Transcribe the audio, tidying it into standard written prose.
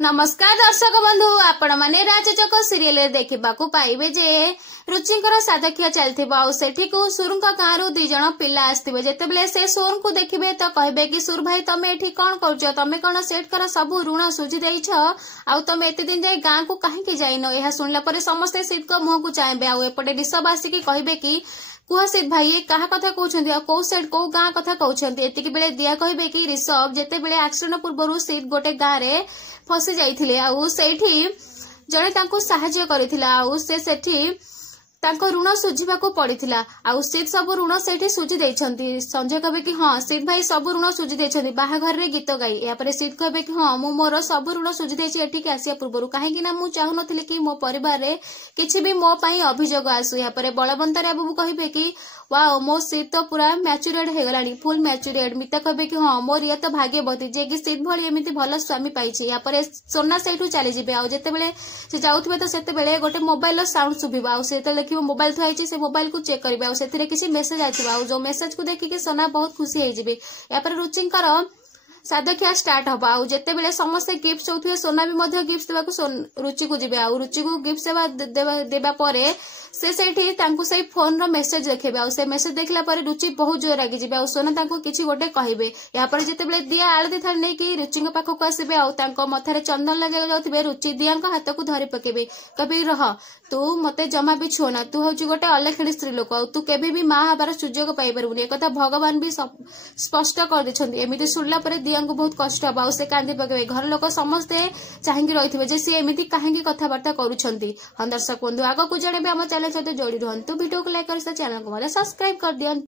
नमस्कार दर्शक बंधु आपण माने राजचक सीरियल देखा पाइबे जे रुचिंकर साधक्य चलती सुर गाँव दी जन पिला आसवे जिते से सुर को देखिए तो कहे कि सुर भाई तमें ये कौन कर तमें कौन सेठ कर सब ऋण सुझी देछ आउ तमें एत दिन जाए गाँव को कहीं जाइन यह शुणला समस्ते सीत को मुह को चाहे आउपटे ऋषभ आसिक कहे कि कुह सीत भाई ये क्या कथा कहते कौ सेठ कौ गाँ कथा कहते एतिक बेले दिया कहे कि ऋषभ जिते बड़े एक्सीडेंट पूर्व सीत गोटे गाँव में फसी जाइथिले आउ सेठी जड़े तांको सहाय्य करिथिला आउ से सेठी तांको ऋण सुझिबाको पड़िथिला आउ सीत सब ऋण सेठी सुझी दैछंती संजय कहे कि हाँ सीत भाई सब ऋण सुझी दैछंती बाहाघर रे गीत गाई या परे सीत कहे कि हाँ मु मोर सब ऋण सुझी दैछि एठिक आसिया पूर्वरु काहेकि ना मु चाहुनथिले कि मो परिवार रे किछि भी मो पई अभियोग आसु या परे बलवंतरे बाबू कहिबे कि वाओ मो सीत तो पूरा मैच्योरेट हो गलानी फुल मैच्योरेट मिता कहे कि हाँ मोर ये तो भाग्यवती जे कि सीत भली एमिति भल स्वामी पाइछि या परे सोना सेठू चली जिबे आ जेते बेले से जाउथबे तो सेते बेले गोटे मोबाइल साउंड सुबिबा आ सेते देखिबो मोबाइल थाइछि से मोबाइल को चेक करिबा आ सेतिरे किछि मेसेज आइथिबा आ जो मेसेज को देखि सोना बहुत खुशी होई जिबे या परे रुचिंकर साधक्या स्टार्ट हबा आ जेते बेले समस्त गिफ्ट होथुए सोना भी मध्य गिफ्ट देबाकू रुचि को जिबे आ रुचि को गिफ्ट देबा परे से सेठी तांकु से फोन रो मेसेज देखेबे आ से मेसेज देखला परे रुचि बहुत जोर रागी जिबे आ सोना तांकु किछि गोटे कहबे या पर जेते बेले दिया आळदी थाल नै कि रुचिंग पाखो को आसीबे आ तांको मथारे चंदन लगा जाउथिबे रुचि दियांको हाथ को धरि पकेबे कबे रह तू मते जमा भी छोना तू होची गोटे अलेखड़ी स्त्री लोक आ तू केबे भी मां हबार सुजोग पाई परबुनी ए कथा भगवान भी स्पष्ट कर देछंती एमिति सुनला परे दियांको बहुत कष्ट हबा आ से कांदी पकेबे घर लोक समस्ते चाहेंगी रहिथिबे जे से एमिति काहेंगी कथा वार्ता करूछंती हम दर्शक बंधु आगो को जणेबे हम चैनल सहित जोड़ी रहंतु वीडियो को लाइक कर चैनल को सब्सक्राइब कर दियंतु।